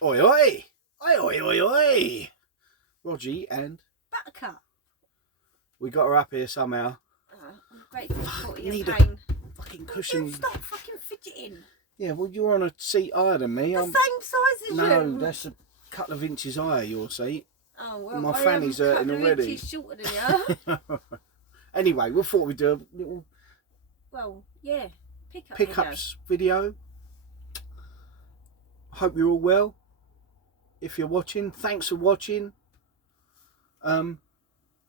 Oi, oi! Oi, oi, oi, oi! Rodgy and Buttercup. we got her up here somehow. I'm grateful for you in Need a pain. fucking cushion. Stop fucking fidgeting. Yeah, well, you're on a seat higher than me. The same size as No, you. that's a couple of inches higher, your seat. Oh, well, My I fanny's am a hurting couple already. of inches shorter than you. Anyway, we thought we'd do a little Well, yeah. pickups video. Hope you're all well. If you're watching, thanks for watching. I'll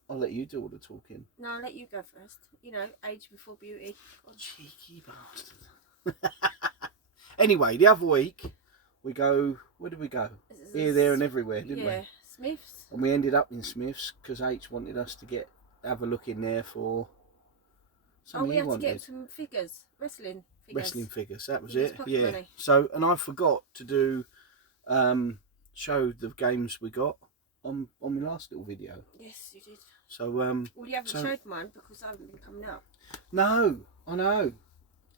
let you do all the talking. No, I'll let you go first. You know, age before beauty. Oh, cheeky bastard. Anyway, the other week we go. Where did we go? Here, there, and everywhere, didn't we? Yeah, Smith's. And we ended up in Smith's because H wanted us to have a look in there for. We had to get some figures, wrestling figures. Wrestling figures. That was it. Yeah. Money. So, and I forgot to do show the games we got on my last little video. Yes, you did. So well, you haven't showed mine because I haven't been coming up. No, I know.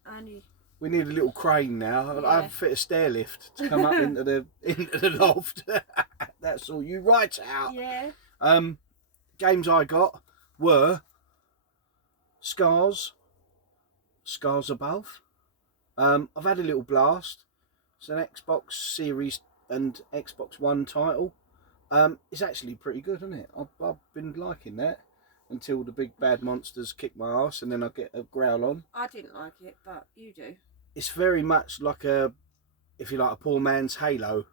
Only. We need a little crane now. Yeah. I have fit a stair lift to come up into the loft. That's all. You right out. Yeah. Games I got were Scars Above. I've had a little blast. It's an Xbox Series and Xbox One title. It's actually pretty good, isn't it? I've been liking that until the big bad monsters kick my ass and then I get a growl on. I didn't like it, but you do. It's very much like if you like, a poor man's Halo.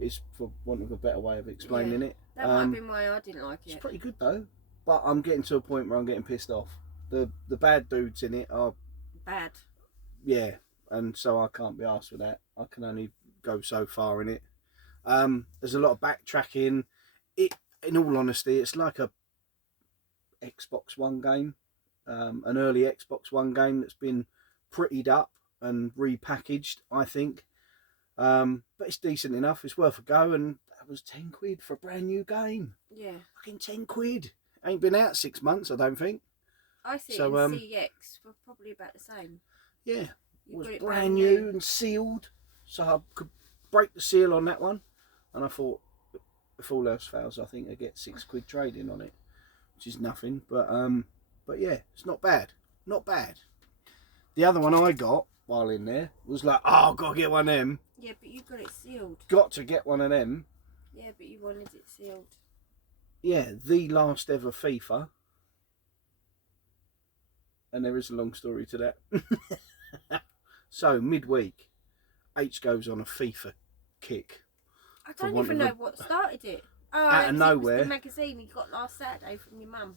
Is for want of a better way of explaining it. That might have been why I didn't like it. It's pretty good though, but I'm getting to a point where I'm getting pissed off. The bad dudes in it are bad. Yeah, and so I can't be arsed with that. I can only go so far in it. There's a lot of backtracking. In all honesty, it's like a Xbox One game, an early Xbox One game that's been prettied up and repackaged, I think. But it's decent enough. It's worth a go, and that was £10 for a brand new game. Yeah. Fucking £10. Ain't been out 6 months, I don't think. I see it in CX for probably about the same. Yeah, it was brand new and sealed, so I could break the seal on that one. And I thought, if all else fails, I think I get £6 trading on it, which is nothing. But yeah, it's not bad, not bad. The other one I got while in there was like, oh, I've got to get one of them. Yeah, but you got it sealed. Got to get one of them. Yeah, but you wanted it sealed. Yeah, the last ever FIFA. And there is a long story to that. So, midweek, H goes on a FIFA kick. I don't even know what started it. Oh, out of nowhere. It was the magazine he got last Saturday from your mum.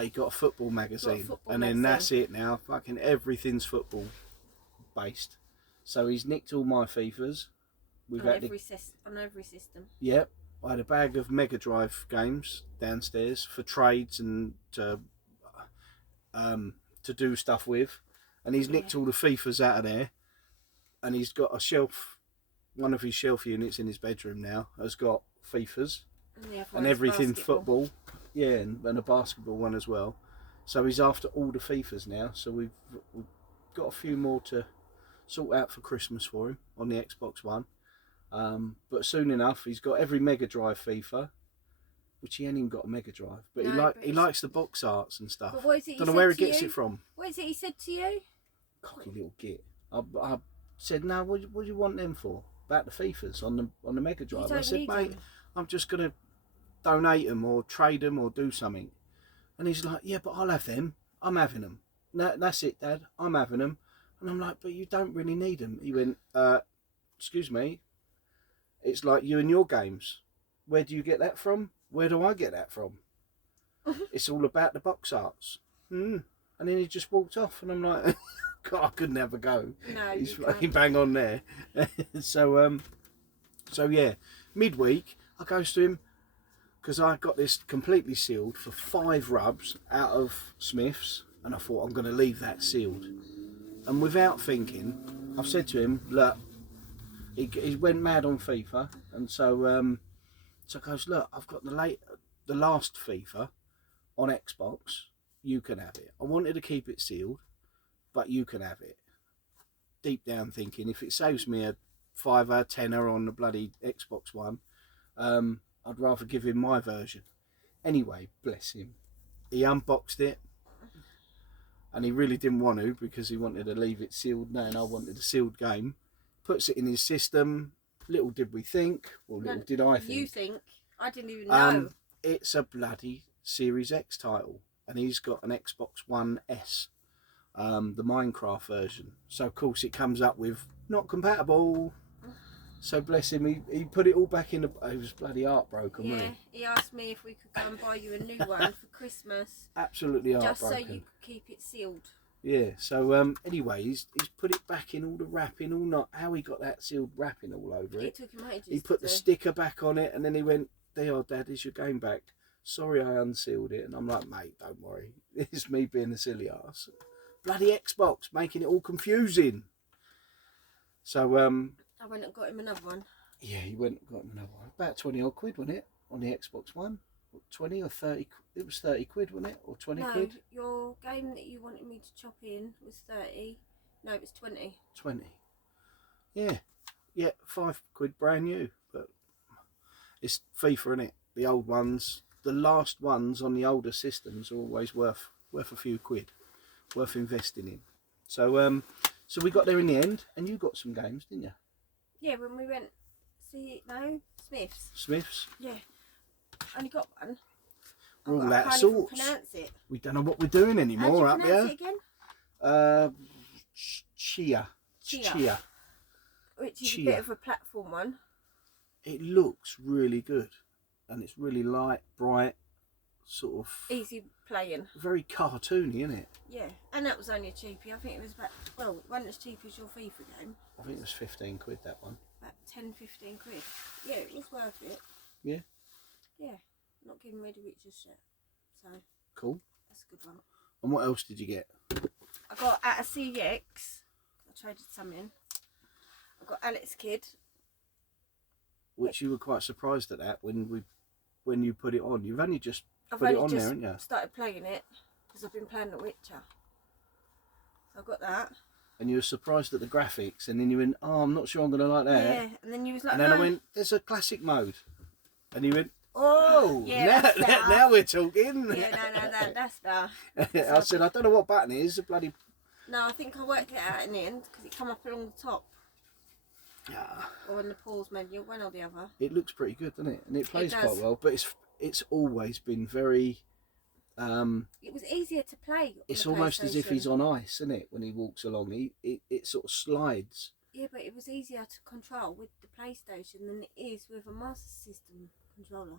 He got a football magazine. Then that's it now. Fucking everything's football based. So he's nicked all my FIFAs. On every system. Yep. I had a bag of Mega Drive games downstairs for trades and to do stuff with. And he's nicked all the FIFAs out of there. And he's got a shelf, one of his shelf units in his bedroom now has got FIFAs. And everything football. Yeah, and a basketball one as well. So he's after all the FIFAs now. So we've got a few more to sort out for Christmas for him on the Xbox One. But soon enough, he's got every Mega Drive FIFA, which he ain't even got a Mega Drive. But he likes the box arts and stuff. But what is it Don't know where he gets it from. What is it he said to you? Cocky little git. I said, no, what do you want them for? About the FIFAs on the Mega Drive. I said, mate, I'm just going to donate them or trade them or do something. And he's like, yeah, but I'll have them. I'm having them. No, that's it, Dad. I'm having them. And I'm like, but you don't really need them. He went, excuse me. It's like you and your games. Where do you get that from? Where do I get that from? It's all about the box arts. And then he just walked off, and I'm like, God, I couldn't have a go. No, he's fucking bang on there. So yeah, midweek I goes to him because I got this completely sealed for 5 rubs out of Smith's, and I thought I'm going to leave that sealed. And without thinking, I've said to him, look, he went mad on FIFA, and so I goes, look, I've got the last FIFA on Xbox. You can have it. I wanted to keep it sealed, but you can have it. Deep down thinking, if it saves me a fiver, tenner on the bloody Xbox One. I'd rather give him my version. Anyway, bless him. He unboxed it, and he really didn't want to because he wanted to leave it sealed now, and I wanted a sealed game. Puts it in his system. Little did we think, or little did I think. You think. I didn't even know. It's a bloody Series X title, and he's got an Xbox One S, the Minecraft version. So of course it comes up with not compatible. So bless him, he put it all back in the... He was bloody heartbroken, wasn't he? He asked me if we could go and buy you a new one for Christmas. Absolutely heartbroken. Just so you could keep it sealed. Yeah, so anyway, he's put it back in all the wrapping, all not... How he got that sealed wrapping all over it. It took him ages. He put the sticker back on it, and then he went, "There, Dad, is your game back. Sorry I unsealed it." And I'm like, "Mate, don't worry. It's me being a silly ass. Bloody Xbox, making it all confusing." So, I went and got him another one. Yeah, he went and got him another one. About 20 odd quid, wasn't it? On the Xbox One? 20 or 30? It was 30 quid, wasn't it? Or 20 quid? No, your game that you wanted me to chop in was 30. No, it was 20. 20. Yeah. Yeah, 5 quid brand new. But it's FIFA, innit? The old ones, the last ones on the older systems are always worth a few quid. Worth investing in. So, so we got there in the end, and you got some games, didn't you? Yeah, when we went, Smith's. Smith's? Yeah. Only got one. We're all I out of can't even sorts. pronounce it. We don't know what we're doing anymore How do you pronounce it again? Chia. Chia. Which is a bit of a platform one. It looks really good, and it's really light, bright, sort of... Easy playing. Very cartoony, isn't it? Yeah, and that was only a cheapie. I think it was about, well, it wasn't as cheap as your FIFA game. I think it was 15 quid, that one. About 10, 15 quid. Yeah, it was worth it. Yeah? Yeah, not getting rid of it just yet. So, cool. That's a good one. And what else did you get? I got at a CX, I traded some in. I got Alex Kidd. Which you were quite surprised at that when you put it on. You've only just put it on there, haven't you? I've started playing it because I've been playing The Witcher. So I got that. And you were surprised at the graphics, and then you went, "Oh, I'm not sure I'm going to like that." Yeah, and then you was like, and then no. I went, "There's a classic mode," and you went, "Oh, yeah, now we're talking." Yeah, no, that's better. I said, "I don't know what button it is. A bloody." No, I think I worked it out in the end because it come up along the top. Yeah. Or in the pause menu, one or the other. It looks pretty good, doesn't it? And it plays quite well. But it's always been very. It was easier to play. It's almost as if he's on ice, isn't it? When he walks along, it sort of slides. Yeah, but it was easier to control with the PlayStation than it is with a Master System controller.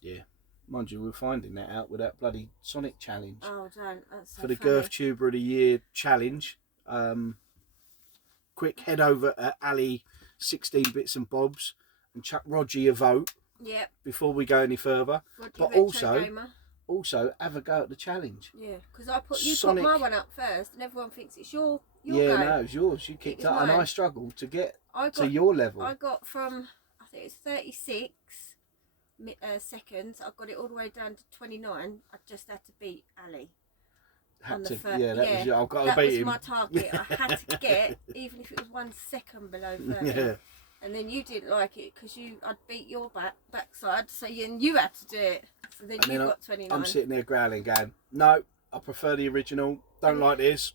Yeah, mind you, we're finding that out with that bloody Sonic challenge. Oh, don't. That's so for the funny. GERFTUBER of the Year challenge. Quick head over at Ali 16 Bits and Bobs and chuck Rodgy a vote. Yep. Before we go any further. Rodgy but also have a go at the challenge. Yeah, because you put my one up first, and everyone thinks it's your yeah, go. No, it's yours. You kicked up, and I struggled to get to your level. I got from, I think it's 36 seconds. I got it all the way down to 29. I just had to beat Ali. Was I've got to beat him. That was my target. I had to get, even if it was 1 second below 30. Yeah. And then you didn't like it because I'd beat your backside, so you had to do it. So then you got 29. I'm sitting there growling, going, "No, I prefer the original. Don't like this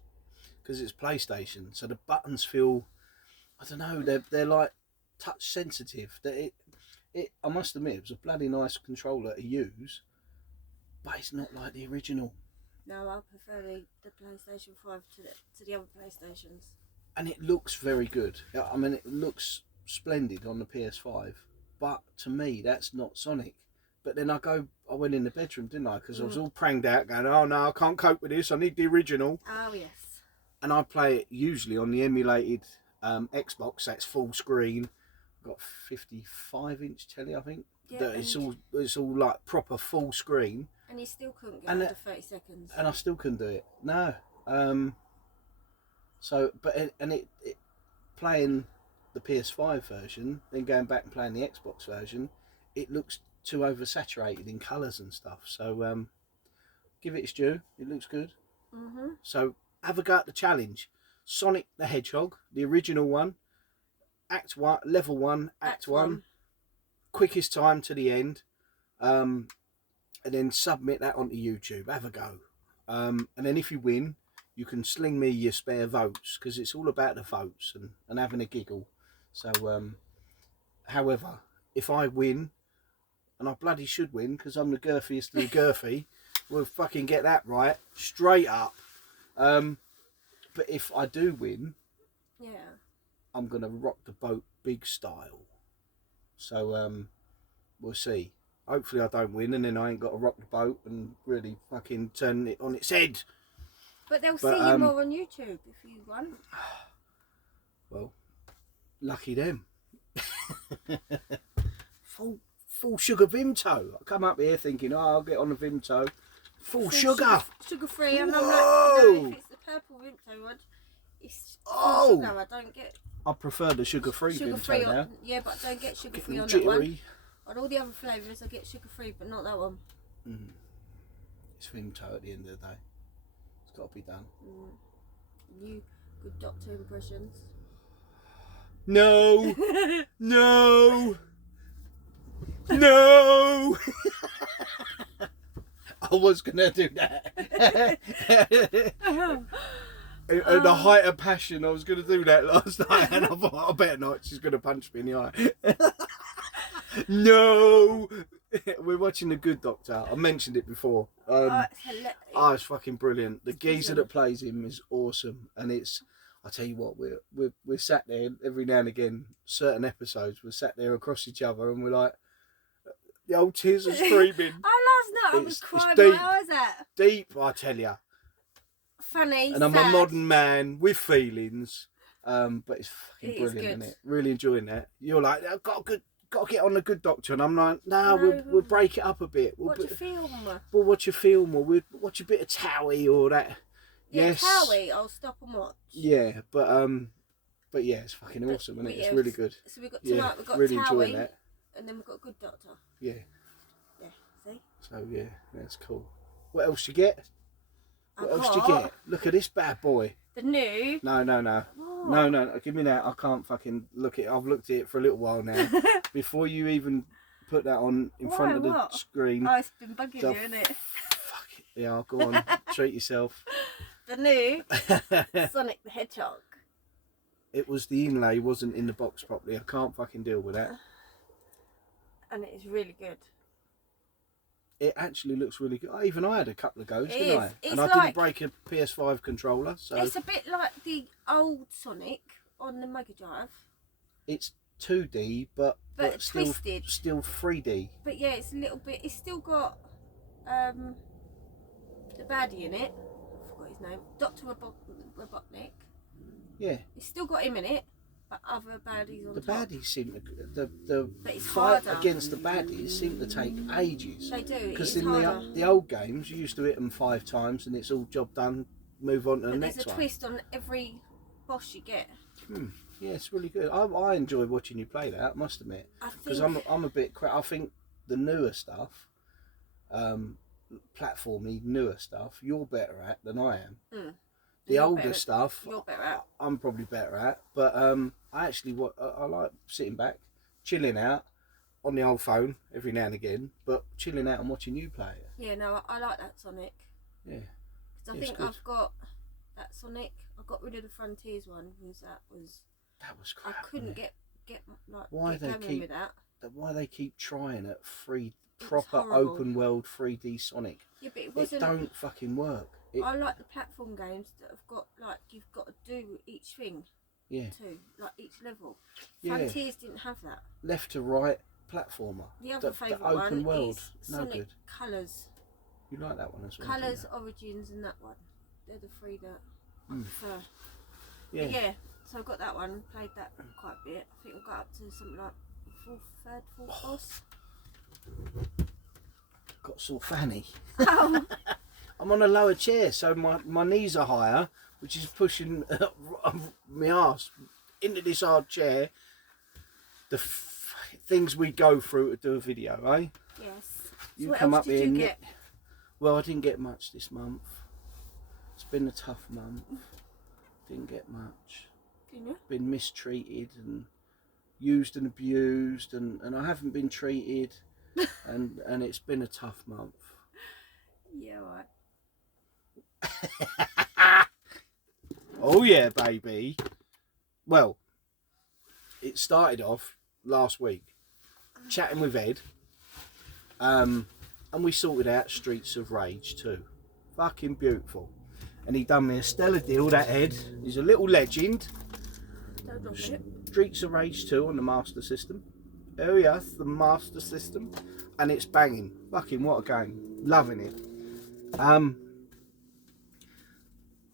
because it's PlayStation. So the buttons feel, I don't know, they're like touch sensitive. I must admit, it was a bloody nice controller to use, but it's not like the original. No, I prefer the PlayStation 5 to the other PlayStations. And it looks very good. I mean, it looks splendid on the PS5, but to me that's not Sonic. But then I went in the bedroom, didn't I, because I was all pranged out going, "Oh no, I can't cope with this, I need the original." Oh yes. And I play it usually on the emulated Xbox. That's full screen. I've got 55-inch telly, I think. Yeah, it's all like proper full screen. And you still couldn't get under 30 seconds. And I still couldn't do it. No. So, but it playing the PS5 version, then going back and playing the Xbox version, it looks too oversaturated in colours and stuff. So, give it its due. It looks good. So, have a go at the challenge. Sonic the Hedgehog, the original one. level 1, act 1, quickest time to the end, and then submit that onto YouTube. Have a go, and then if you win, you can sling me your spare votes, because it's all about the votes and having a giggle. So, however, if I win, and I bloody should win, because I'm the girfiest of the Gerfy, we'll fucking get that right, straight up. But if I do win, I'm going to rock the boat big style. So, we'll see. Hopefully I don't win, and then I ain't got to rock the boat and really fucking turn it on its head. But they'll see you more on YouTube if you won. Well, lucky them. Full sugar Vimto. I come up here thinking, oh, I'll get on the Vimto. Full sugar. Sugar free, and I'm like, no, if it's the purple Vimto one, it's full sugar. I don't get. I prefer the sugar free Vimto now. Yeah, but I don't get sugar free on that one. On all the other flavours, I get sugar free, but not that one. It's Vimto at the end of the day. It's got to be done. You good doctor impressions? No, no, no. I was gonna do that. At the height of passion, I was gonna do that last night, and I thought, I better not. She's gonna punch me in the eye. No. We're watching The Good Doctor. I mentioned it before. It's fucking brilliant. The geezer that plays him is awesome, and it's. I tell you what, we're sat there every now and again. Certain episodes, we're sat there across each other, and we're like, the old tears are streaming. Last night I was crying my eyes out. Deep, I tell you. Funny, and I'm a modern man with feelings, but it's fucking brilliant, isn't it? Really enjoying that. You're like, I've got to get on The Good Doctor, and I'm like, no, we'll break it up a bit. Watch a film. We'll watch a film, or we'll watch a bit of Towie or that. Yeah, yes. Towie, I'll stop and watch. Yeah, but yeah, it's fucking awesome, and it's really good. So we got tonight. We've got really Towie, enjoying that. And then we've got Good Doctor. Yeah. Yeah. See. So yeah, that's cool. What else you get? What else do you get? Look at this bad boy. The new. No. What? No. Give me that. I can't fucking look at it. I've looked at it for a little while now. Before you even put that on in front of the screen. Oh, it's been bugging you, isn't it? Fuck it. Yeah, go on. Treat yourself. The new Sonic the Hedgehog. It was the inlay wasn't in the box properly. I can't fucking deal with that. And it is really good. It actually looks really good. Even I had a couple of goes, didn't I? And I didn't break a PS5 controller. So it's a bit like the old Sonic on the Mega Drive. It's 2D, but still twisted. Still 3D. But yeah, it's a little bit. It's still got the baddie in it. I forgot his name. Dr. Robotnik. Yeah. It's still got him in it. But other baddies on the top. Baddies seem to the fight against the baddies seem to take ages. They do. Because in the old games, you used to hit them 5 times and it's all job done. Move on to the next one. There's a twist on every boss you get. Yeah, it's really good. I enjoy watching you play that. I must admit. Because I'm a bit. I think the newer stuff, platformy newer stuff, you're better at than I am. The older stuff, you're better at. I'm probably better at, but I actually I like sitting back, chilling out on the old phone every now and again, but chilling out and watching you play it. Yeah, no, I like that Sonic. Yeah. Because I think I've got that Sonic. I got rid of the Frontiers one because that was crap. I couldn't get like why get going with that. Why they keep trying at proper open world 3D Sonic? Yeah, but it wasn't. It don't fucking work. I like the platform games that have got like you've got to do each thing. Yeah. Too, like each level. Yeah. Frontiers didn't have that. Left to right platformer. The other favourite open one world. is No Sonic good. Colours. You like that one as well? Colours, Origins, and that one. They're the 3 that I prefer. Yeah. But yeah. So I got that one. Played that quite a bit. I think I got up to something like third, fourth boss. Got sore fanny. Oh. I'm on a lower chair, so my knees are higher, which is pushing my arse into this hard chair. The things we go through to do a video, eh? Yes. You so what come else up did here. You get? Well, I didn't get much this month. It's been a tough month. Didn't get much. Didn't you? Been mistreated and used and abused, and I haven't been treated, and it's been a tough month. Yeah, right. Oh yeah, baby. Well, it started off last week, chatting with Ed, and we sorted out Streets of Rage 2. Fucking beautiful. And he done me a stellar deal, that Ed. He's a little legend. Don't drop it. Streets of Rage 2 on the Master System. Oh yes, the Master System. And it's banging. Fucking what a game. Loving it.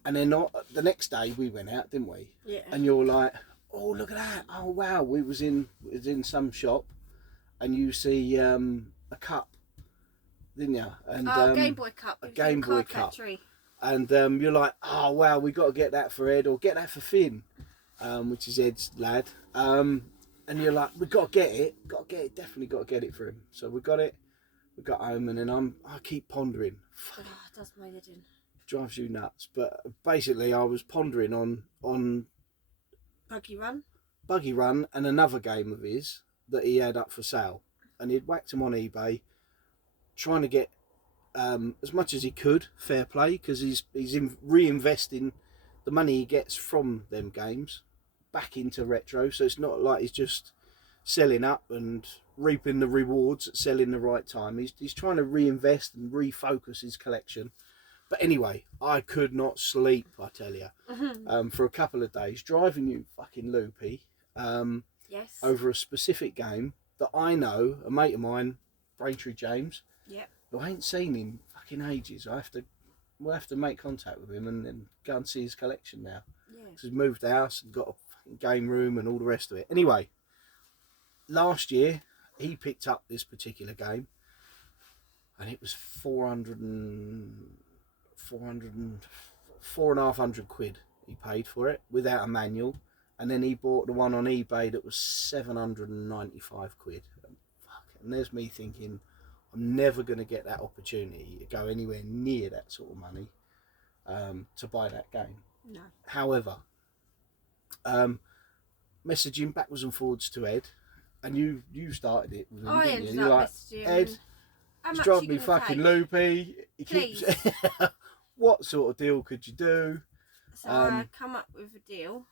And then the next day we went out, didn't we? Yeah. And you're like, oh look at that. Oh wow. We was in some shop and you see a cup, didn't you? And Game Boy Cup. A Game Boy Cup. Factory. And you're like, oh wow, we got to get that for Ed, or get that for Finn, which is Ed's lad. And you're like, we got to get it, definitely got to get it for him. So we got it. We got home, and then I keep pondering. Oh, it does my head in. Drives you nuts. But basically, I was pondering on Buggy Run. Buggy Run and another game of his that he had up for sale, and he'd whacked him on eBay, trying to get as much as he could, fair play, because he's reinvesting the money he gets from them games back into retro. So it's not like he's just selling up and reaping the rewards at selling the right time. He's trying to reinvest and refocus his collection. But anyway, I could not sleep, I tell you, for a couple of days, driving you fucking loopy Yes. over a specific game that I know, a mate of mine, Braintree James, Yep. who I ain't seen in fucking ages. We'll have to make contact with him and go and see his collection now. Yeah. He's moved house and got a fucking game room and all the rest of it. Anyway, last year he picked up this particular game, and it was 4,500 quid he paid for it without a manual, and then he bought the one on eBay that was 795 quid. And there's me thinking, I'm never going to get that opportunity to go anywhere near that sort of money to buy that game. No. However, messaging backwards and forwards to Ed, and you started it with him, I didn't you? ended You're up like, messaging Ed, he's driving me fucking loopy. He keeps, what sort of deal could you do? So I come up with a deal,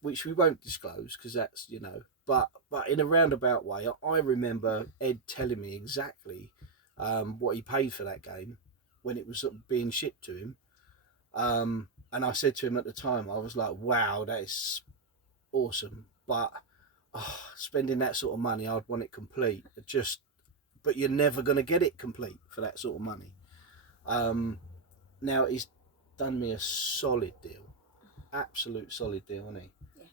which we won't disclose because that's, you know, but in a roundabout way, I remember Ed telling me exactly what he paid for that game when it was sort of being shipped to him. And I said to him at the time, I was like, wow, that is awesome. But spending that sort of money, I'd want it complete. But you're never going to get it complete for that sort of money. Now, he's done me a solid deal. Absolute solid deal, hasn't he? Yeah.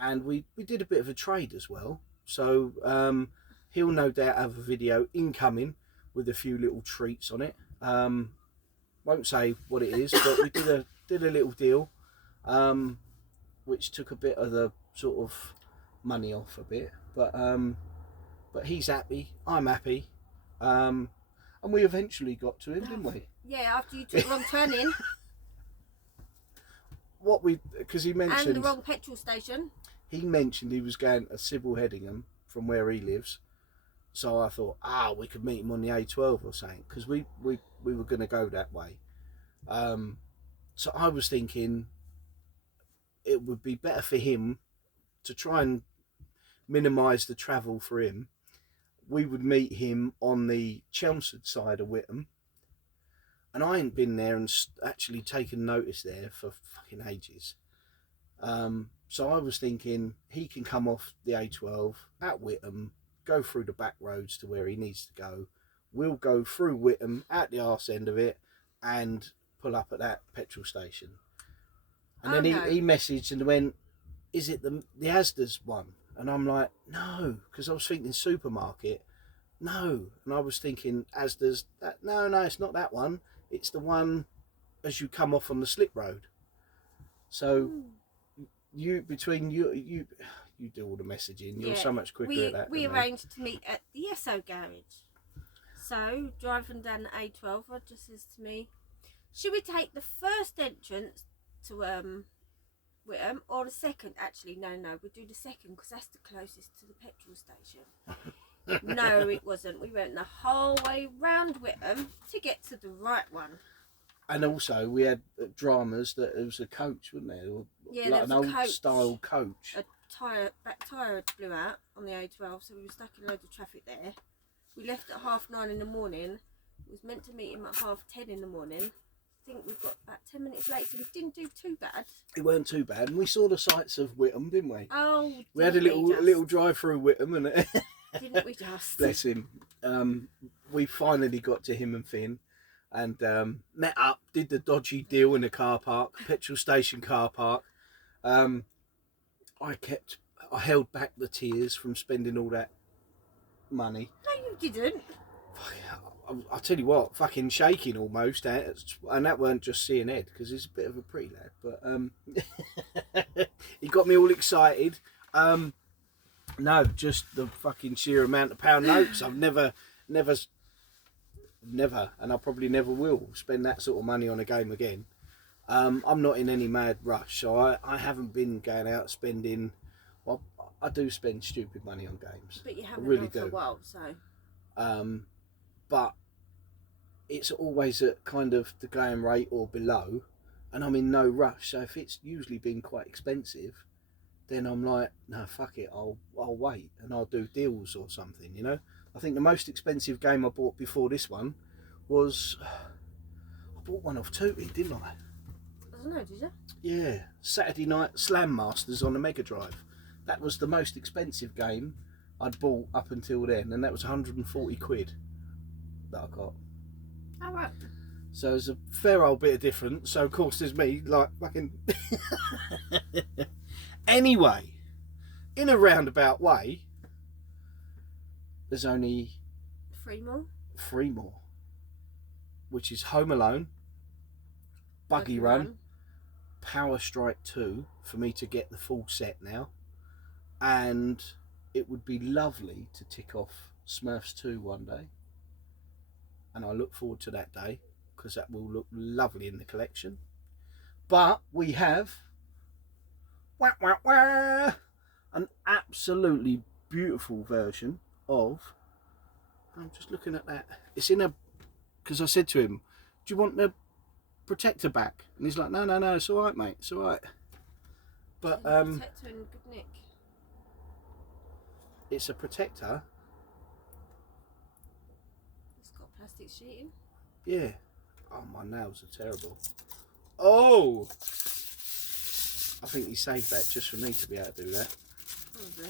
And we did a bit of a trade as well. So he'll no doubt have a video incoming with a few little treats on it. Won't say what it is, but we did a little deal, which took a bit of the sort of money off a bit. But he's happy, I'm happy, and we eventually got to him, didn't we? Yeah, after you took the wrong turn in. Because he mentioned... And the wrong petrol station. He mentioned he was going to Sybil Headingham from where he lives. So I thought, we could meet him on the A12 or something, because we were going to go that way. So I was thinking it would be better for him to try and minimise the travel for him. We would meet him on the Chelmsford side of Whittam. And I ain't been there and actually taken notice there for fucking ages. So I was thinking he can come off the A12 at Whittam, go through the back roads to where he needs to go. We'll go through Whittam at the arse end of it and pull up at that petrol station. And then he messaged and went, is it the Asda's one? And I'm like, no, because I was thinking supermarket. No. And I was thinking Asda's, no, it's not that one. It's the one as you come off on the slip road. So you do all the messaging. You're so much quicker at that. We arranged to meet at the Esso garage. So driving down the A12, Roger says to me, should we take the first entrance to Whittam, or the second. Actually, no, we do the second because that's the closest to the petrol station. No, it wasn't. We went the whole way round Whittam to get to the right one. And also, we had dramas that it was a coach, wasn't there? Yeah, like an old coach, style coach. A back tyre blew out on the A12, so we were stuck in loads of traffic there. We left at 9:30 in the morning. It was meant to meet him at 10:30 in the morning. I think we got about 10 minutes late, so we didn't do too bad. It weren't too bad, and we saw the sights of Whittam, didn't we? Oh, we had a little drive through Whittam, and didn't we just? Bless him. We finally got to him and Finn, and met up, did the dodgy deal in the car park, petrol station car park. I held back the tears from spending all that money. No, you didn't. I'll tell you what, fucking shaking almost, and that weren't just seeing Ed, because he's a bit of a pretty lad, but he got me all excited. No, just the fucking sheer amount of pound notes. I've never, and I probably never will spend that sort of money on a game again. I'm not in any mad rush, so I haven't been going out spending. Well, I do spend stupid money on games. But you haven't really for a while, so. But it's always at kind of the going rate or below, and I'm in no rush. So if it's usually been quite expensive, then I'm like, no, fuck it, I'll wait and I'll do deals or something, you know. I think the most expensive game I bought before this one was, I bought one off Tootie, didn't I? I don't know, did you? Yeah, Saturday Night Slam Masters on the Mega Drive. That was the most expensive game I'd bought up until then, and that was 140 quid that I got. Oh, right. So there's a fair old bit of difference. So of course there's me, like fucking. Anyway, in a roundabout way, there's only three more, which is Home Alone, Buggy Run, Power Strike 2 for me to get the full set now, and it would be lovely to tick off Smurfs 2 one day, and I look forward to that day because that will look lovely in the collection. But we have an absolutely beautiful version of, I'm just looking at that, it's in a, because I said to him, do you want the protector back? And he's like, no, it's alright mate, it's alright. But protector in good nick. It's a protector. It's got plastic sheeting. Yeah. Oh, my nails are terrible. Oh, I think he saved that just for me to be able to do that. Probably.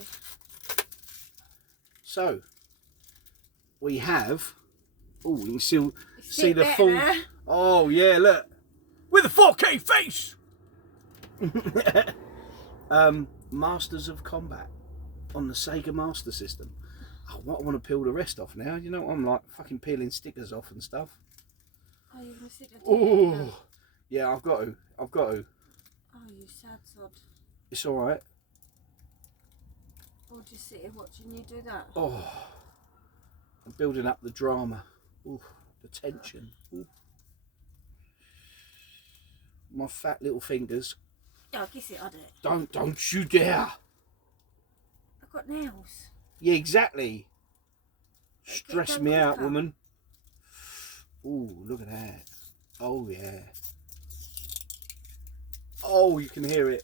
So we have. Oh, you can see the full. There. Oh yeah, look, with a 4K face. Masters of Combat on the Sega Master System. Oh, what I want to peel the rest off now. You know what I'm like, fucking peeling stickers off and stuff. Oh, you're gonna sit there. Oh, yeah, I've got to. Oh, you sad sod. It's all right. Or just sit here watching you do that. Oh, I'm building up the drama. Ooh, the tension. Ooh. My fat little fingers. Yeah, I guess it, I do it. Don't you dare. I've got nails. Yeah, exactly. Stress me out, woman. Ooh, look at that. Oh, yeah. Oh, you can hear it.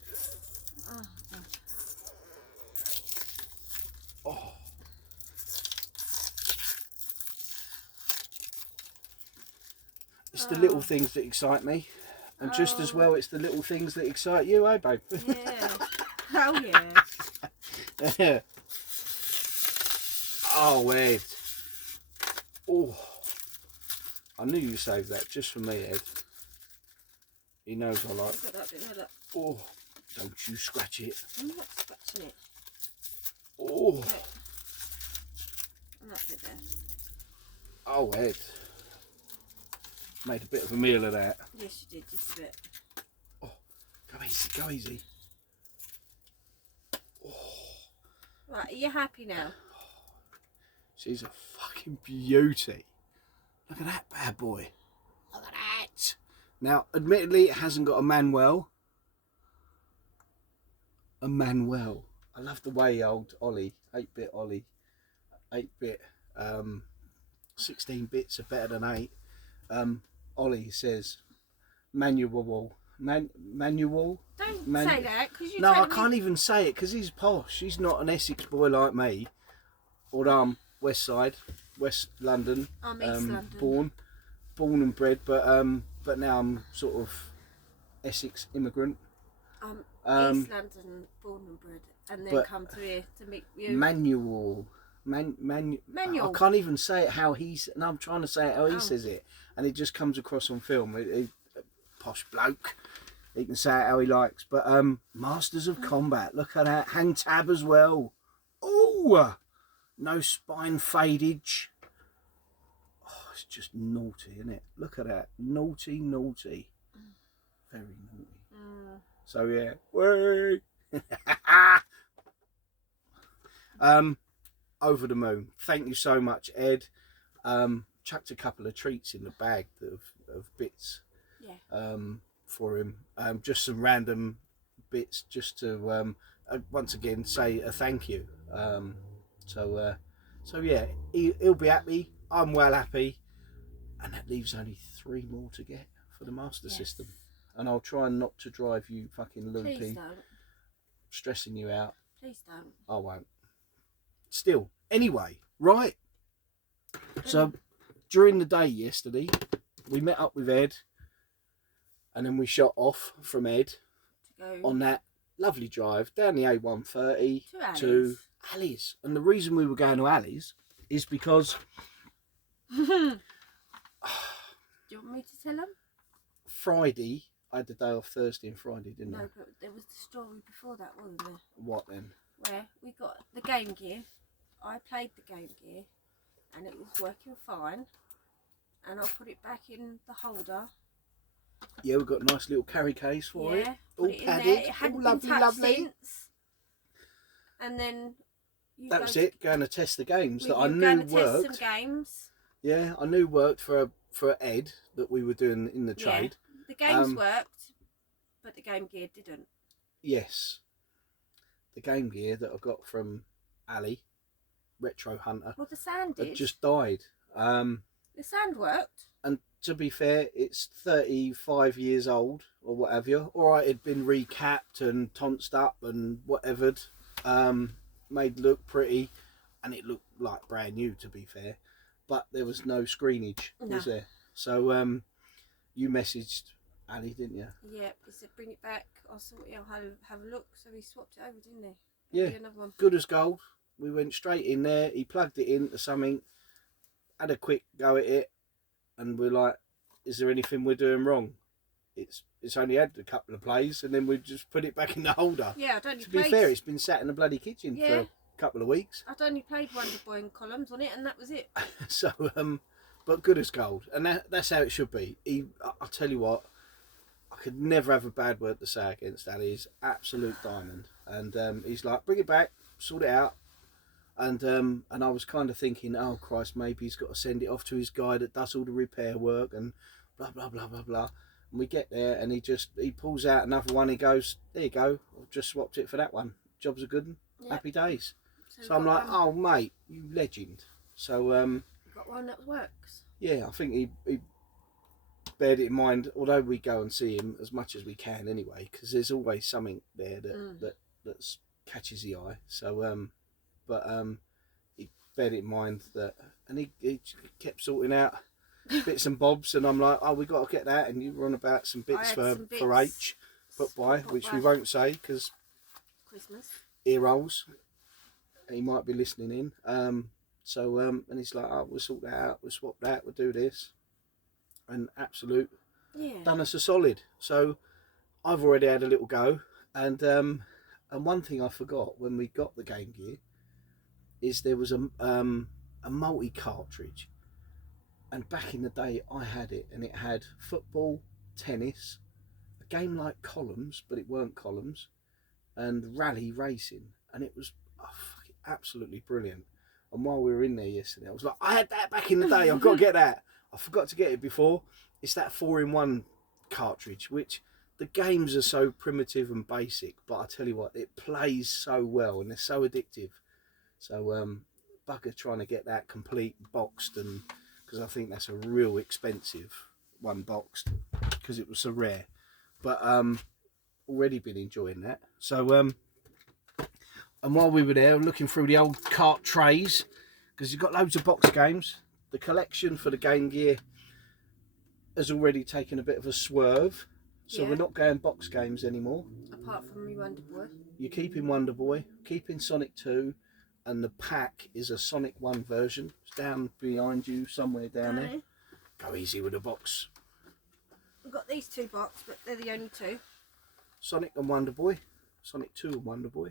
Oh. It's the little things that excite me. And just as well, it's the little things that excite you, eh, babe? Yeah. Oh, yeah. Oh, Ed. Oh. I knew you saved that just for me, Ed. He knows I like. That. Oh, don't you scratch it. I'm not scratching it. Oh. Look. And that's it there. Oh, Ed. Made a bit of a meal of that. Yes, you did, just a bit. Oh, go easy, go easy. Oh. Right, are you happy now? She's a fucking beauty. Look at that bad boy. Look at that. Now, admittedly, it hasn't got a manual. and Manuel. I love the way old Ollie, 8-bit Ollie, 8-bit, 16 bits are better than 8. Ollie says, manual. Manual? Don't say that, because you No, I can't even say it because he's posh. He's not an Essex boy like me. Although I'm West Side, West London. I'm East London. Born and bred, but now I'm sort of Essex immigrant. East London, born and bred, and then come to here to meet you. Manual. Manual. I can't even say it how he's. No, I'm trying to say it how he says it, and it just comes across on film. Posh bloke. He can say it how he likes. But Masters of Combat. Look at that. Hang tab as well. Oh, no spine fadage. Oh, it's just naughty, isn't it? Look at that. Naughty. Very naughty. So yeah. Way. Over the moon. Thank you so much, Ed. Chucked a couple of treats in the bag of bits. Yeah. For him. Just some random bits, just to once again say a thank you. So yeah, he'll be happy. I'm well happy, and that leaves only 3 more to get for the Master System. And I'll try not to drive you fucking loopy. Please don't. Stressing you out. Please don't. I won't. Still, anyway, right. So during the day yesterday, we met up with Ed, and then we shot off from Ed on that lovely drive down the A130 to Ali's. And the reason we were going to Ali's is because do you want me to tell them? Friday, I had the day off Thursday and Friday, didn't I? No, but there was the story before that, wasn't there? What then? Where we got the Game Gear. I played the Game Gear and it was working fine, and I put it back in the holder. Yeah, we've got a nice little carry case for it. All it padded. It hadn't all been touched lovely. Since. And then that was it. Going to test the games that I knew going to worked. Test some games. Yeah, I knew worked for Ed that we were doing in the trade. The games worked, but the Game Gear didn't. Yes, the Game Gear that I got from Ali, Retro Hunter. Well, the sound did. It just died. The sound worked. And to be fair, it's 35 years old or whatever. All right, it'd been recapped and tonsed up and whatever, made look pretty, and it looked like brand new, to be fair. But there was no screenage, was there? So you messaged Ali, didn't you? Yeah, he said bring it back. I'll sort it. I'll have a look. So he swapped it over, didn't he? Yeah, another one. Good as gold. We went straight in there. He plugged it into something, had a quick go at it, and we're like, is there anything we're doing wrong? It's only had a couple of plays, and then we just put it back in the holder. Yeah, I'd only To be fair, it's been sat in the bloody kitchen for a couple of weeks. I'd only played Wonder Boy and columns on it, and that was it. So, but good as gold, and that's how it should be. I'll tell you what, I could never have a bad word to say against Ali. He's absolute diamond, and he's like, bring it back, sort it out. And I was kind of thinking, oh Christ, maybe he's got to send it off to his guy that does all the repair work and blah blah blah blah blah. And we get there, and he pulls out another one. He goes, there you go, I've just swapped it for that one. Job's a good one. Yep. Happy days. So I'm like, oh mate, you legend. So got one that works. Yeah, I think he bared it in mind. Although we go and see him as much as we can anyway, because there's always something there that catches the eye. So but he bared it in mind that, and he kept sorting out bits and bobs, and I'm like, oh, we got to get that, and you were on about some bits for H put by, which we won't say because Christmas ear rolls. He might be listening in. And he's like, oh, we'll sort that out, we'll swap that, we'll do this, and absolute done us a solid. So I've already had a little go, and one thing I forgot when we got the Game Gear is there was a multi cartridge, and back in the day I had it, and it had football, tennis, a game like Columns, but it weren't Columns, and rally racing, and it was absolutely brilliant. And while we were in there yesterday, I was like, I had that back in the day, I've got to get that. I forgot to get it before. It's that 4-in-1 cartridge, which the games are so primitive and basic, but I tell you what, it plays so well and they're so addictive. So bugger trying to get that complete boxed, and because I think that's a real expensive one boxed because it was so rare. But already been enjoying that. So and while we were there, looking through the old cart trays, because you've got loads of box games. The collection for the Game Gear has already taken a bit of a swerve, so we're not going box games anymore. Apart from me Wonder Boy. You're keeping Wonder Boy, keeping Sonic 2, and the pack is a Sonic 1 version. It's down behind you, somewhere down there. Go easy with the box. We've got these 2 boxes, but they're the only 2. Sonic and Wonder Boy, Sonic 2 and Wonder Boy.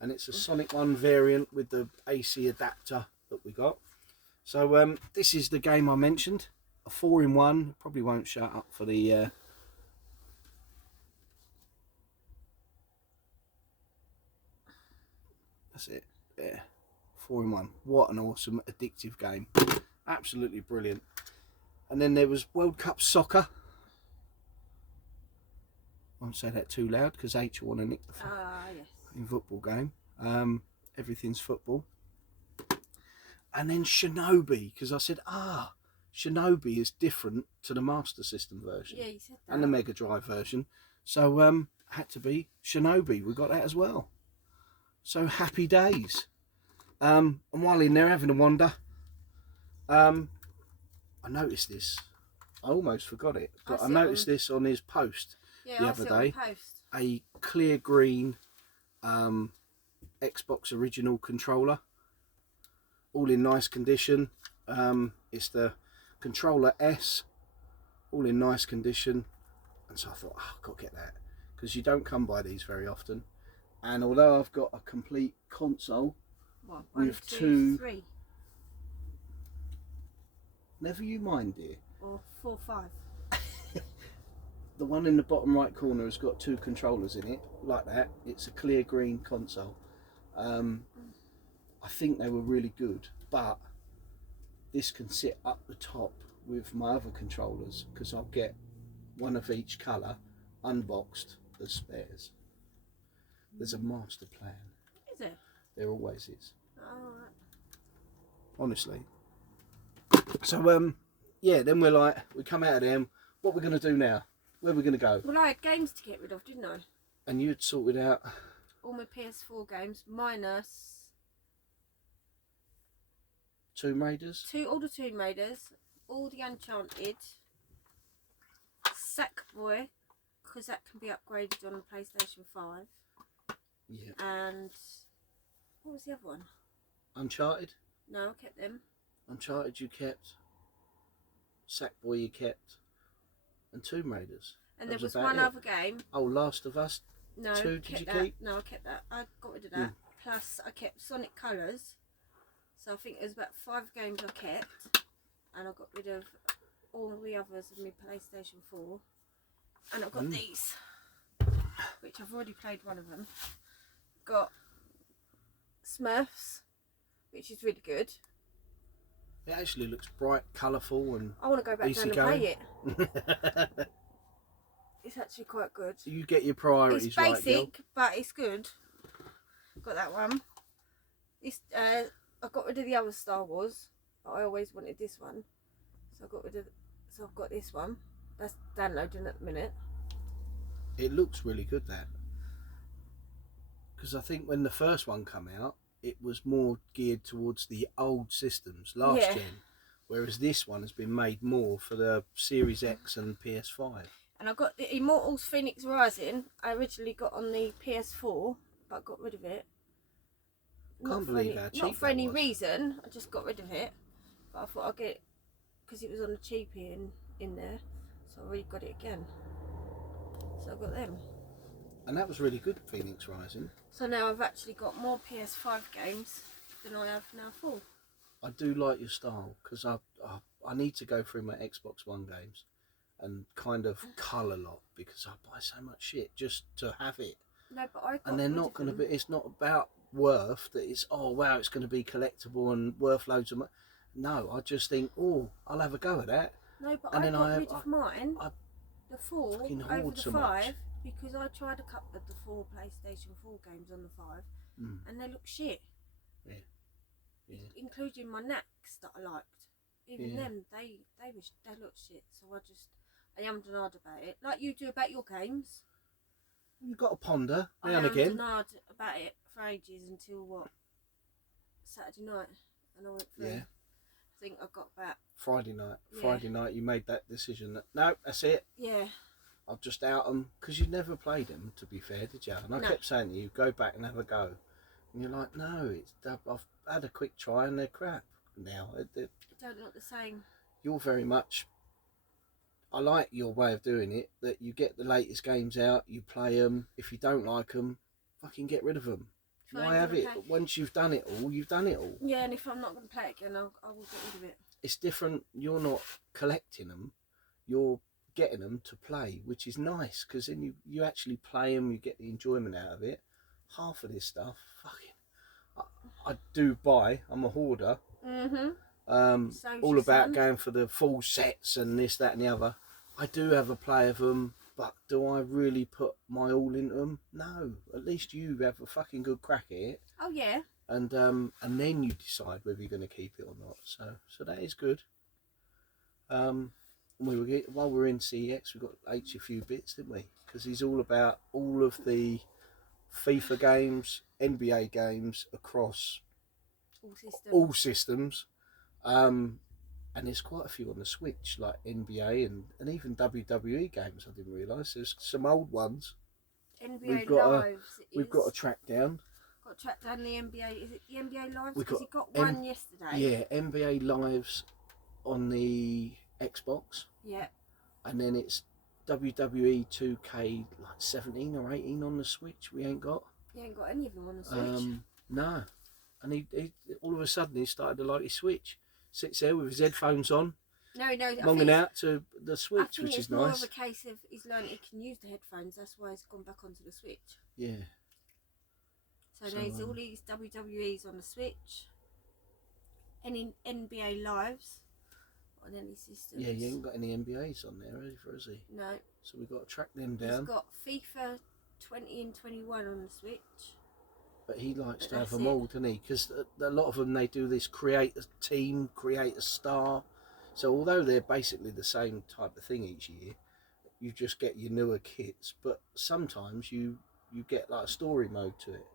And it's a Sonic 1 variant with the AC adapter that we got. So this is the game I mentioned, a 4-in-1. Probably won't shut up for the that's it. Yeah, 4-in-1. What an awesome addictive game, absolutely brilliant. And then there was World Cup Soccer. I won't say that too loud because H will want to nick the yes. football game. Everything's football. And then Shinobi, because I said, Shinobi is different to the Master System version. Yeah, you said that. And the Mega Drive version. So had to be Shinobi. We got that as well. So happy days. And while in there having a wander, I noticed this. I almost forgot it, but I noticed this on his post the other day. A clear green Xbox original controller, all in nice condition. It's the controller S, all in nice condition, and so I thought, I've got to get that because you don't come by these very often. And although I've got a complete console with 2, 3. Never you mind, dear. Or 4, 5. The one in the bottom right corner has got 2 controllers in it, like that. It's a clear green console. I think they were really good, but this can sit up the top with my other controllers because I'll get one of each colour unboxed as spares. There's a master plan. Is there? There always is. Alright. Honestly. So yeah, then we're like, we come out of them, what we're going to do now? Where are we going to go? Well, I had games to get rid of, didn't I? And you'd sorted out all my PS4 games, minus Tomb Raiders? all the Tomb Raiders, all the Enchanted, Sackboy, because that can be upgraded on the PlayStation 5. Yeah. And what was the other one? Uncharted? No, I kept them. Uncharted you kept, Sackboy you kept, and Tomb Raiders. And there was one other game. Oh, Last of Us 2, did you keep? No, I kept that. I got rid of that. Plus, I kept Sonic Colors. So I think there's about 5 games I kept. And I got rid of all the others of my PlayStation 4. And I've got these, which I've already played one of them. Got Smurfs, which is really good. It actually looks bright, colourful, and I want to go back down and play it. It's actually quite good. So you get your priorities it's right, basic, girl. but it's good. Got that one. This I got rid of the other Star Wars, but I always wanted this one, so I got rid of. So I've got this one. That's downloading at the minute. It looks really good, that. Because I think when the first one came out, it was more geared towards the old systems, last gen, whereas this one has been made more for the Series X and PS5. And I got the Immortals Phoenix Rising. I originally got on the PS4, but I got rid of it. Can't believe how cheap that was. Not for any reason, I just got rid of it. But I thought I'd get it because it was on the cheapie in there, so I really got it again. So I got them. And that was really good, Phoenix Rising. So now I've actually got more PS5 games than I have now 4. I do like your style because I need to go through my Xbox One games and kind of cull a lot because I buy so much shit just to have it. No, but I got and they're not going to be. It's not about worth that. It's it's going to be collectible and worth loads of money. No, I just think I'll have a go at that. No, but I got rid of mine the 4 fucking over hoard the so 5 much. because I tried a couple of the 4 PlayStation 4 games on the 5 and they look shit. Yeah. Yeah. Including my Knacks that I liked. Even Yeah. them, they look shit. So I am denied about it. Like you do about your games. You've got to ponder I now and am again. denied about it for ages until what? Saturday night. And I went through. Yeah. I think I got about Friday night. Yeah. Friday night you made that decision. That, no, that's it. Yeah. I'll just out them. Because you never played them, to be fair, did you? And I kept saying to you, go back and have a go. And you're like, no, I've had a quick try and they're crap now. It don't look the same. You're very much... I like your way of doing it, that you get the latest games out, you play them. If you don't like them, fucking get rid of them. Why have it? Once you've done it all, you've done it all. Yeah, and if I'm not going to play it again, I will get rid of it. It's different. You're not collecting them. You're getting them to play, which is nice, because then you actually play them, you get the enjoyment out of it. Half of this stuff, fucking... I do buy. I'm a hoarder. All about going for the full sets and this, that and the other. I do have a play of them, but do I really put my all into them? No. At least you have a fucking good crack at it. Oh yeah. And then you decide whether you're going to keep it or not. So that is good. While we're in CEX, we got H a few bits, didn't we? Because he's all about all of the FIFA games, NBA games across all systems. And there's quite a few on the Switch, like NBA and even WWE games. I didn't realise there's some old ones. NBA we've got to track down. Got to track down the NBA. Is it the NBA Lives? Because he got one yesterday. Yeah, NBA Lives on the Xbox. Yeah. And then it's WWE 2K like 17 or 18 on the Switch. We ain't got. You ain't got any of them on the Switch. No. And he all of a sudden he started to like his Switch. Sits there with his headphones on. No. Longing out to the Switch, which is nice. More of a case of he's learned he can use the headphones. That's why he's gone back onto the Switch. Yeah. So there's all these WWEs on the Switch. Any NBA Lives on any systems. Yeah, he ain't got any NBAs on there either, has he? No. So we've got to track them down. He's got FIFA 20 and 21 on the Switch. But he likes to have them all, doesn't he? Because a lot of them, they do this create a team, create a star. So although they're basically the same type of thing each year, you just get your newer kits. But sometimes you get like a story mode to it.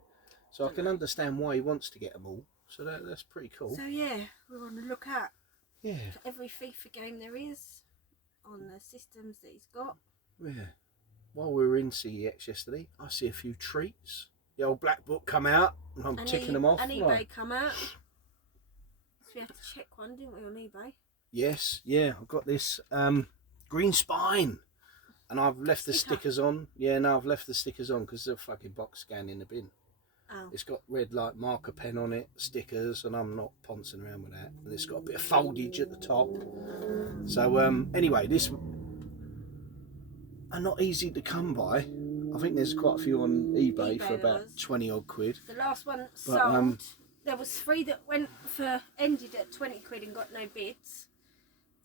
So I can understand why he wants to get them all. So that's pretty cool. So yeah, we're on the lookout for every FIFA game there is on the systems that he's got. Yeah. While we were in CEX yesterday, I see a few treats. The old black book come out, and I'm ticking them off. And eBay come out. So we had to check one, didn't we, on eBay? Yes, yeah. I've got this green spine, and I've left the stickers on. Yeah, no, I've left the stickers on because there's a fucking box scan in the bin. Oh. It's got red like marker pen on it, stickers, and I'm not poncing around with that. And it's got a bit of foldage at the top. So anyway, this are not easy to come by. I think there's quite a few on eBay for about 20 odd quid. The last one sold. There was 3 that ended at 20 quid and got no bids.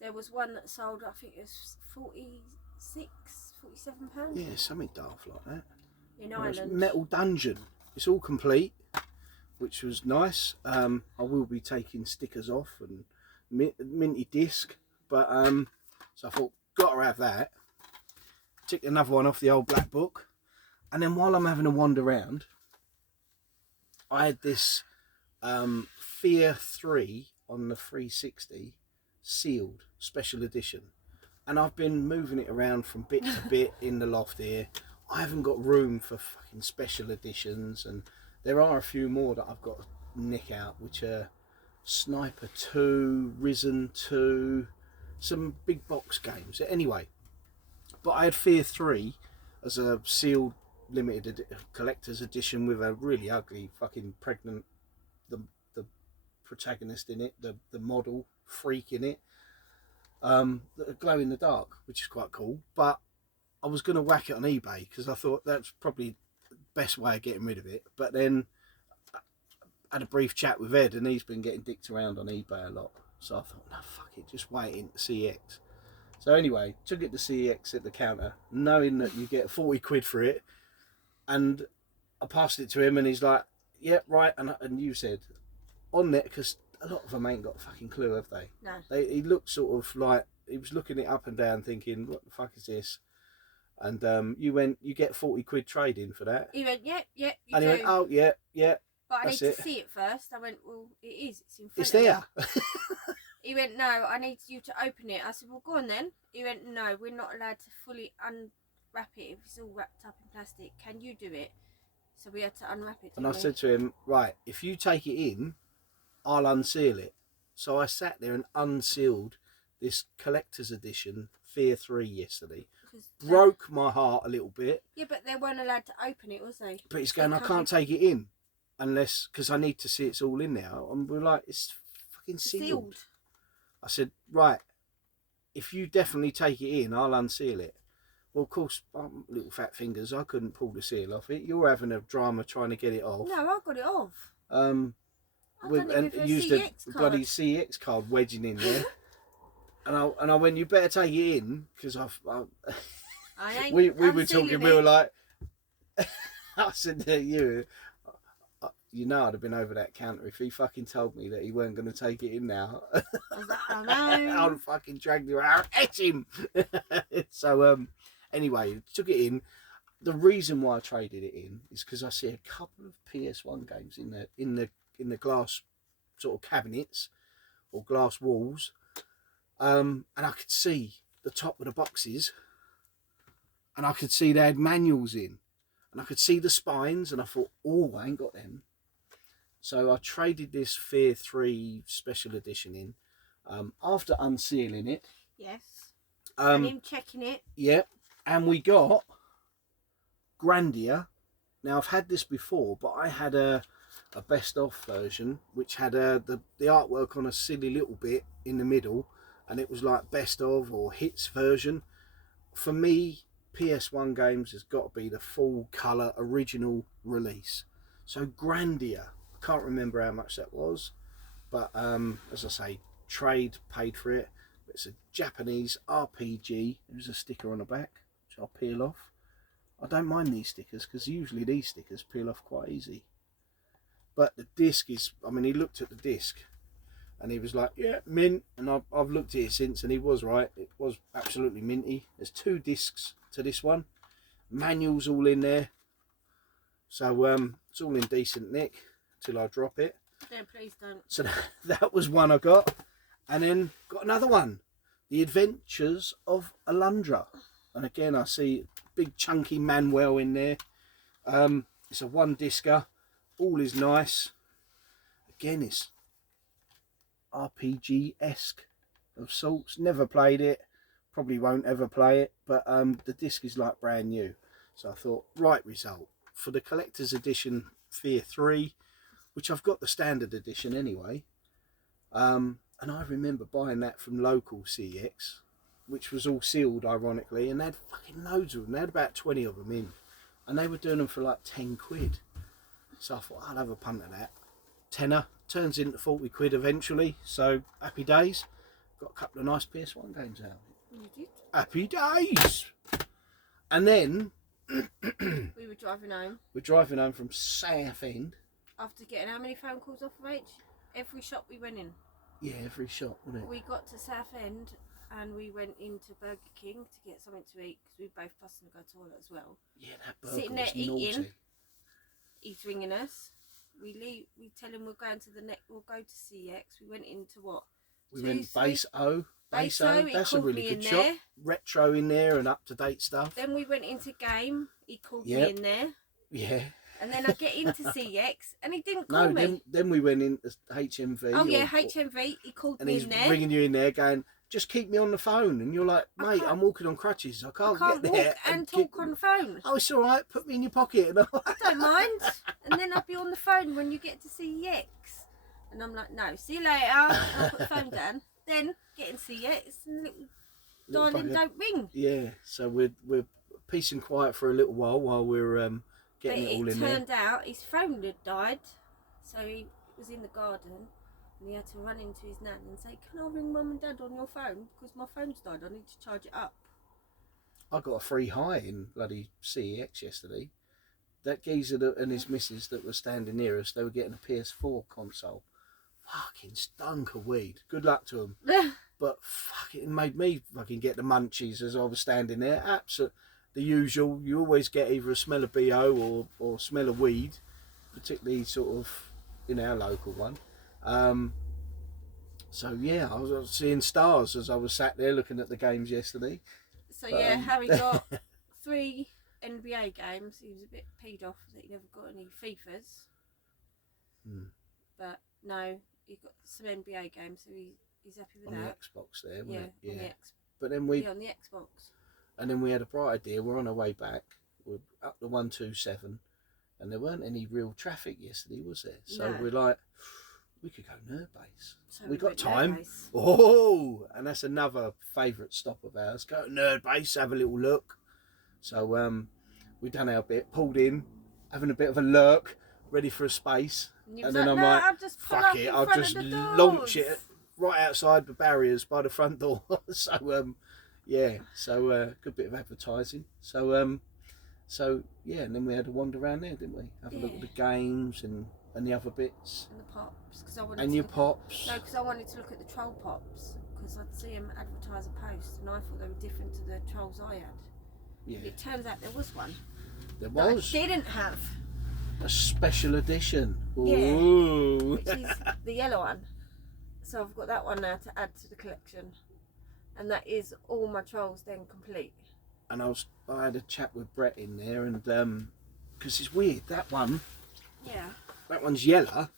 There was one that sold, I think it was 47 pounds. Yeah, something daft like that. In Ireland. Metal Dungeon. It's all complete, which was nice. I will be taking stickers off and minty disc, but so I thought, gotta have that. Ticked another one off the old black book. And then while I'm having a wander around, I had this Fear 3 on the 360 sealed special edition. And I've been moving it around from bit to bit in the loft here. I haven't got room for fucking special editions. And there are a few more that I've got to nick out, which are Sniper 2, Risen 2, some big box games. Anyway, but I had Fear 3 as a sealed limited collector's edition with a really ugly fucking pregnant the protagonist in it, the model freak in it, glow in the dark, which is quite cool. But I was going to whack it on eBay because I thought that's probably the best way of getting rid of it. But then I had a brief chat with Ed and he's been getting dicked around on eBay a lot, so I thought, no, fuck it, just wait in to CX. So So anyway, took it to CEX at the counter, knowing that you get 40 quid for it, and I passed it to him, and he's like, "Yeah, right." And you said on there, because a lot of them ain't got a fucking clue, have they? No. He looked sort of like he was looking it up and down, thinking, "What the fuck is this?" And you went, "You get 40 quid trading for that." He went, "Yep, yep, you and do." he went, "Oh, yeah, yeah." But I need That's to it. see it first. I went, "Well, it is. It's in front It's of there. you." He went, "No, I need you to open it." I said, "Well, go on then." He went, "No, we're not allowed to fully unwrap it if it's all wrapped up in plastic. Can you do it?" So we had to unwrap it. And I said to him, "Right, if you take it in, I'll unseal it." So I sat there and unsealed this collector's edition Fear 3 yesterday. Broke my heart a little bit. Yeah, but they weren't allowed to open it, was they? But he's going, "I can't take it in unless, because I need to see it's all in there." And we're like, "It's fucking sealed." I said, "Right, if you definitely take it in, I'll unseal it." Well, of course, little fat fingers, I couldn't pull the seal off it. You're having a drama trying to get it off. No, I got it off. And used a bloody CX card wedging in there. and I went, "You better take it in," because we were talking. We were like, I said to you, "You know, I'd have been over that counter if he fucking told me that he weren't going to take it in now." I was like, "I know." I'd have fucking dragged him out, at him. So anyway, took it in. The reason why I traded it in is because I see a couple of PS1 games in the glass sort of cabinets or glass walls, and I could see the top of the boxes, and I could see they had manuals in, and I could see the spines, and I thought, "Oh, I ain't got them." So I traded this Fear 3 special edition in after unsealing it. Yes. And him checking it. Yeah, and we got Grandia. Now I've had this before, but I had a best of version which had the artwork on a silly little bit in the middle, and it was like best of or hits version. For me, PS1 games has got to be the full colour original release. So Grandia, I can't remember how much that was, but as I say, trade paid for it. It's a Japanese RPG. There's a sticker on the back which I'll peel off. I don't mind these stickers because usually these stickers peel off quite easy. But the disc is, I mean, he looked at the disc and he was like, "Yeah, mint." And I've looked at it since, and he was right. It was absolutely minty. There's 2 discs to this one. Manuals all in there. So it's all in decent nick till I drop it. No, please don't. So that was one I got. And then got another one. The Adventures of Alundra. And again, I see big chunky Manuel in there. It's a 1-discer. All is nice. Again, it's RPG-esque of sorts. Never played it. Probably won't ever play it. But the disc is like brand new. So I thought, right result. For the collector's edition Fear 3, which I've got the standard edition anyway. And I remember buying that from local CX, which was all sealed, ironically, and they had fucking loads of them. They had about 20 of them in, and they were doing them for like 10 quid. So I thought, I'll have a punt at that. Tenner turns into 40 quid eventually, so happy days. Got a couple of nice PS1 games out of it. You did? Happy days! And then we were driving home. We're driving home from Southend. After getting how many phone calls off of H? Every shop we went in. Yeah, every shop, wasn't it? We got to Southend and we went into Burger King to get something to eat because we both fussed and go to the toilet as well. Yeah, that burger sitting there was eating. naughty. He's ringing us. We leave. We tell him we're going to the next. We'll go to CX. We went into what? We went Base O. Base O. That's a really good shop. Retro in there and up to date stuff. Then we went into Game. He called me in there. Yeah. And then I get into CX and he didn't call me. Then we went into HMV. Oh yeah, HMV. He called me in there. And he's ringing you in there going, "Just keep me on the phone." And you're like, "Mate, I'm walking on crutches. I can't get there." Walk and talk on the phone. "Oh, it's all right. Put me in your pocket." And I don't mind. And then I'll be on the phone when you get to CX. And I'm like, "No, see you later." And I'll put the phone down. Then get in CX and little darling don't ring. Yeah, so we're peace and quiet for a little while we're getting it all in there. It turned out his phone had died, so he was in the garden, And he had to run into his nan and say, "Can I ring Mum and Dad on your phone? Because my phone's died, I need to charge it up." I got a free high in bloody CEX yesterday. That geezer and his missus that were standing near us, they were getting a PS4 console. Fucking stunk of weed. Good luck to them. But fucking it made me fucking get the munchies as I was standing there. Absolute, the usual. You always get either a smell of BO or smell of weed, particularly sort of in our local one. So yeah, I was seeing stars as I was sat there looking at the games yesterday. So yeah, Harry got 3 NBA games. He was a bit peed off that he never got any FIFAs. But no, he got some NBA games, so he's happy with that. On the Xbox there, wasn't it? Yeah. But then on the Xbox. And then we had a bright idea. We're on our way back. We're up the 127, and there weren't any real traffic yesterday, was there? So we're like, we could go Nerd Base. So we got time. Oh, and that's another favourite stop of ours. Go to Nerd Base, have a little look. So we done our bit, pulled in, having a bit of a lurk, ready for a space. And then I'm like, fuck it, I'll just launch it right outside the barriers by the front door. So good bit of advertising. So yeah, and then we had a wander around there, didn't we? Have a look at the games and the other bits. And the pops. Cause I wanted and your pops. No, because I wanted to look at the troll pops. Because I'd see them advertise a post and I thought they were different to the trolls I had. Yeah. It turns out there was one. There was. I didn't have. A special edition. Ooh. Yeah, which is the yellow one. So I've got that one now to add to the collection. And that is all my trolls then complete. And I had a chat with Brett in there, and because it's weird, that one's yellow,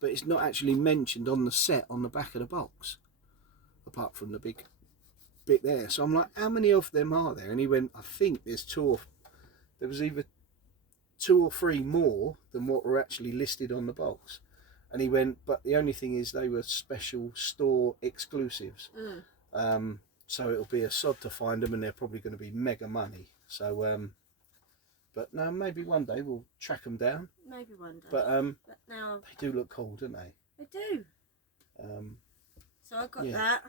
but it's not actually mentioned on the set on the back of the box, apart from the big bit there. So I'm like, how many of them are there? And he went, I think there was either 2 or 3 more than what were actually listed on the box. And he went, but the only thing is they were special store exclusives. So it'll be a sod to find them, and they're probably going to be mega money. So, but no, maybe one day we'll track them down. Maybe one day. But now they do look cool, don't they? They do. So I got that.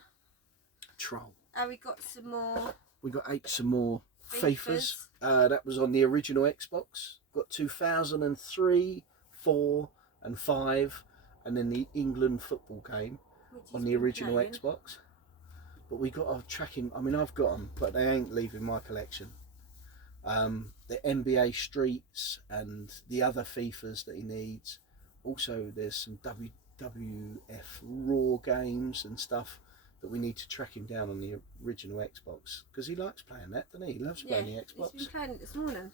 Troll. And we got some more. We got some more FIFAs. That was on the original Xbox. Got 2003, 4, and 5, and then the England football game on the original Xbox. But we got to track him. I mean, I've got them, but they ain't leaving my collection. The NBA Streets and the other FIFAs that he needs. Also, there's some WWF Raw games and stuff that we need to track him down on the original Xbox, because he likes playing that, doesn't he? He loves playing the Xbox. He's been playing it this morning.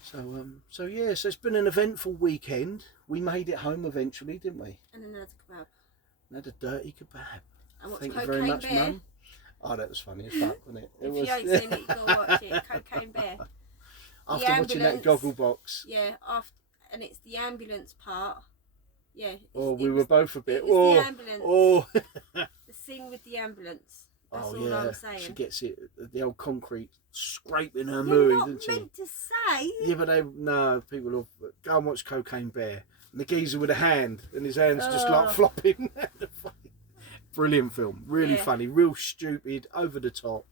So yeah, so it's been an eventful weekend. We made it home eventually, didn't we? And then had a kebab. And had a dirty kebab. And Thank you very much, Mum. Oh, that was funny as fuck, wasn't it? If you ain't seen it, you gotta watch it. Cocaine Bear. After watching that goggle box. Yeah, and it's the ambulance part. Yeah. We were both a bit. The ambulance. Oh. The scene with the ambulance. That's all I'm saying. She gets it. The old concrete scraping her You're mood, not isn't she? meant to say. Yeah, but people will go and watch Cocaine Bear. And the geezer with a hand, and his hand's just like flopping. Brilliant film, really funny, real stupid, over the top.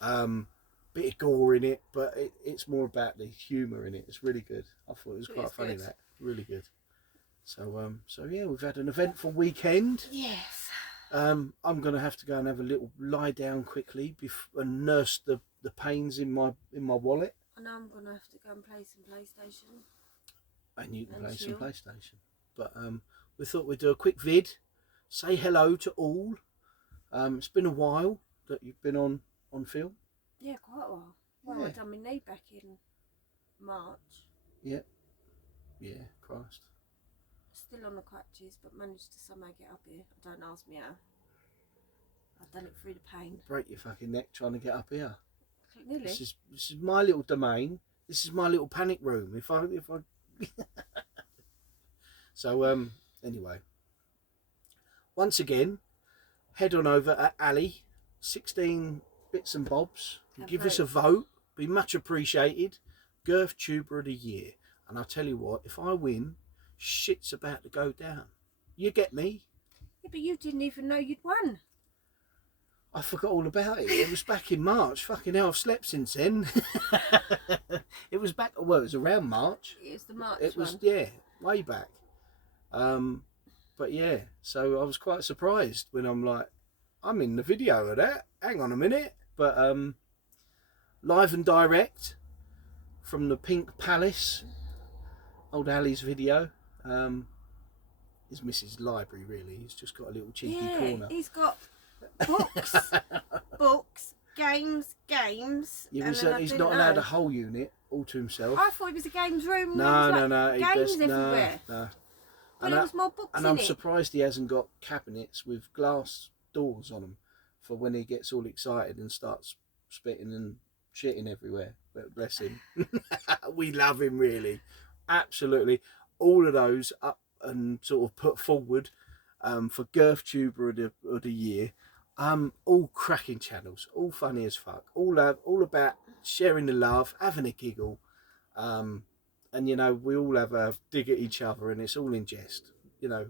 Bit of gore in it, but it's more about the humour in it. It's really good. I thought it was quite funny. That really good. So yeah, we've had an eventful weekend. Yes. I'm gonna have to go and have a little lie down quickly and nurse the pains in my wallet. And I'm gonna have to go and play some PlayStation. And you can play some PlayStation. But we thought we'd do a quick vid. Say hello to all. It's been a while that you've been on film. Yeah, quite a while. Well, I done my knee back in March. Yeah. Yeah, Christ. Still on the crutches, but managed to somehow get up here. Don't ask me how. I've done it through the pain. Break your fucking neck trying to get up here. Nearly. This is my little domain. This is my little panic room. If I So anyway. Once again, head on over at Ali, 16 bits and bobs. Give us a vote. Be much appreciated. GERFTUBER of the year. And I'll tell you what, if I win, shit's about to go down. You get me? Yeah, but you didn't even know you'd won. I forgot all about it. It was back in March. Fucking hell, I've slept since then. It was back, well, it was around March. It was the March It was, one. yeah, way back. But yeah, so I was quite surprised when I'm like, I'm in the video of that. Hang on a minute. But live and direct from the Pink Palace, old Ali's video. Is Mrs. Library, really. He's just got a little cheeky corner. He's got books, books, games. Yeah, he's not allowed a whole unit all to himself. I thought it was a games room. No. Games everywhere. No. But there was more books and in I'm it. surprised he hasn't got cabinets with glass doors on them for when he gets all excited and starts spitting and shitting everywhere. But bless him. We love him, really. Absolutely. All of those up and sort of put forward for GERFTUBER of the year. All cracking channels, all funny as fuck, all about sharing the love, having a giggle, and you know, we all have a dig at each other, and it's all in jest. You know,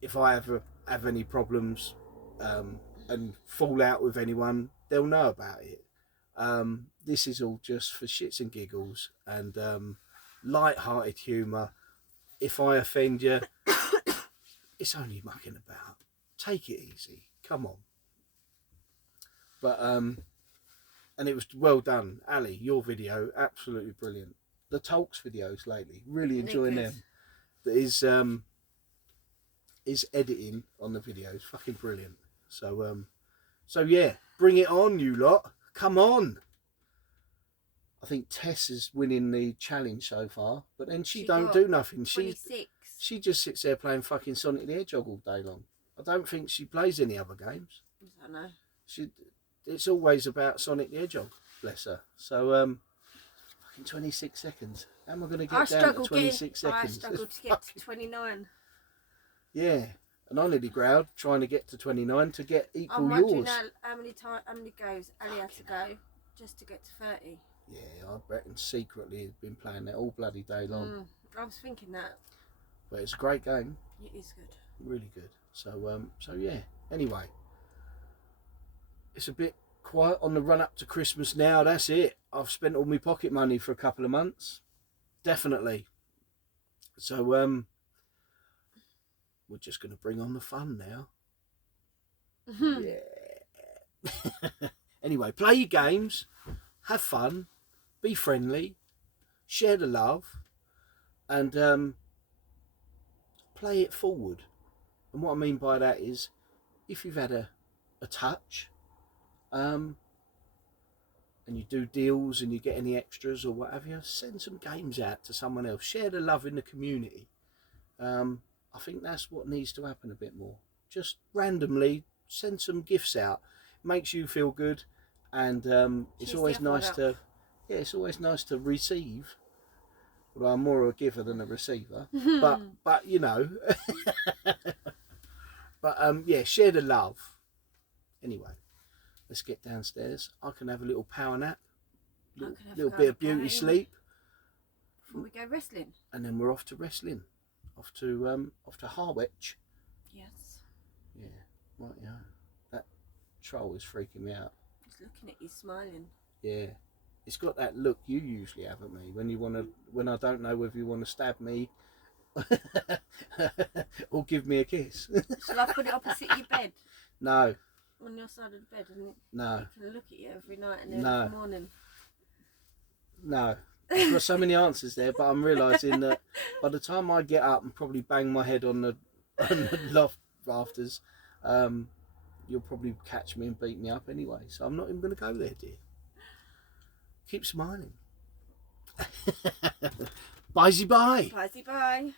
if I ever have any problems and fall out with anyone, they'll know about it. This is all just for shits and giggles and light-hearted humour. If I offend you, it's only mucking about. Take it easy. Come on. But and it was well done, Ali. Your video, absolutely brilliant. The Talks videos lately, really enjoying them. His editing on the videos, fucking brilliant. So yeah, bring it on, you lot. Come on. I think Tess is winning the challenge so far, but then she don't do nothing. 26. She just sits there playing fucking Sonic the Hedgehog all day long. I don't think she plays any other games. I don't know. It's always about Sonic the Hedgehog, bless her. So fucking 26 seconds. How am I going to get down to 26 seconds? I struggled to get to 29. Yeah, and I nearly growled trying to get to 29 to get equal I'm wondering yours. how many goes Ali had to go just to get to 30. Yeah, I reckon secretly he's been playing that all bloody day long. I was thinking that. But it's a great game. It is good. Really good. So yeah. Anyway, it's a bit quiet on the run up to Christmas now. That's it. I've spent all my pocket money for a couple of months. Definitely. So we're just going to bring on the fun now. Yeah. Anyway, play your games, have fun, be friendly, share the love, and play it forward. And what I mean by that is, if you've had a touch, and you do deals and you get any extras or whatever, send some games out to someone else. Share the love in the community. I think that's what needs to happen a bit more. Just randomly send some gifts out. It makes you feel good, and it's always nice to, it's always nice to receive. Well, I'm more a giver than a receiver, but you know, but yeah, share the love. Anyway, let's get downstairs. I can have a little power nap, little bit of beauty sleep. Before we go wrestling. And then we're off to wrestling, off to Harwich. Yes. Yeah, right. Yeah, that troll is freaking me out. He's looking at you, smiling. Yeah. It's got that look you usually have at me when I don't know whether you want to stab me or give me a kiss. Shall I put it opposite your bed? No. On your side of the bed, isn't it? No. Can I look at you every night and then every morning? No. I've got so many answers there, but I'm realising that by the time I get up and probably bang my head on the loft rafters, you'll probably catch me and beat me up anyway. So I'm not even going to go there, dear. Keep smiling. Bye-bye. Bye-bye.